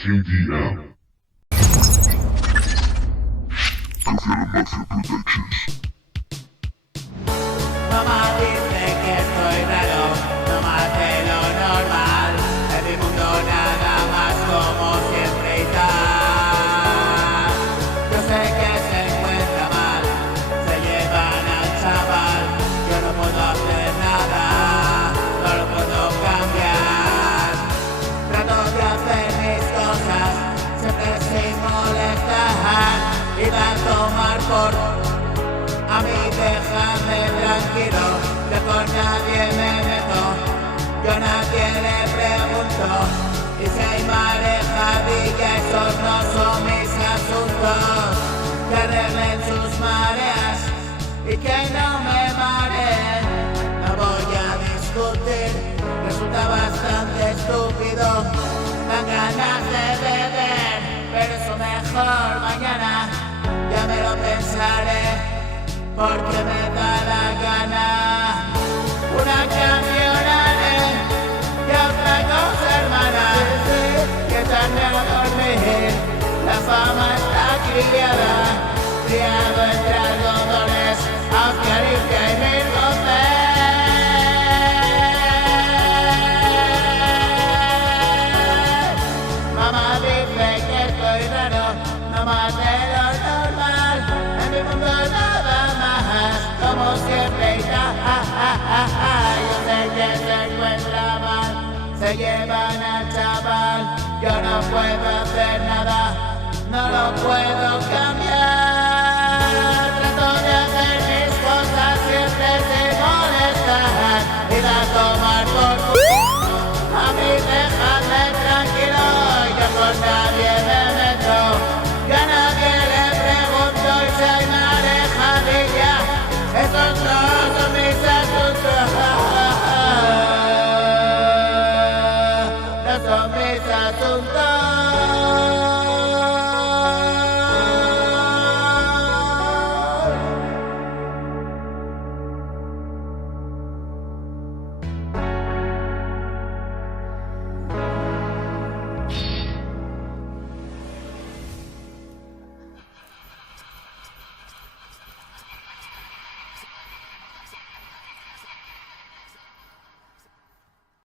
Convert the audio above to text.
KDM. Consider Mafia Productions. Mamá dice que soy raro, no más de lo normal. En mi mundo nada más como siempre y tal. Yo sé que se encuentra mal, se llevan al chaval. Yo no puedo hacer nada, no lo puedo cambiar. Trato de hacer mis cosas, siempre sin molestar. Y de tomar por a mí déjame tranquilo, yo con nadie me meto, yo a nadie le pregunto. Y si hay marejadilla, esos no son mis asuntos. Que arreglen sus mareas y que no me mareen. No voy a discutir, resulta bastante estúpido. Dan ganas de beber, pero eso mejor mañana. Ya me lo pensaré, porque me da la gana. Una canción haré y otra cosa, hermana. Que tarde a dormir, la fama está criado entre algodones, Oscar y Jaime Gómez. Mamá dice que estoy raro, no más de lo normal. En mi mundo nada más, como siempre y tal. Yo sé que se encuentra mal, se llevan al chaval. Yo no puedo hacer nada, no lo puedo cambiar.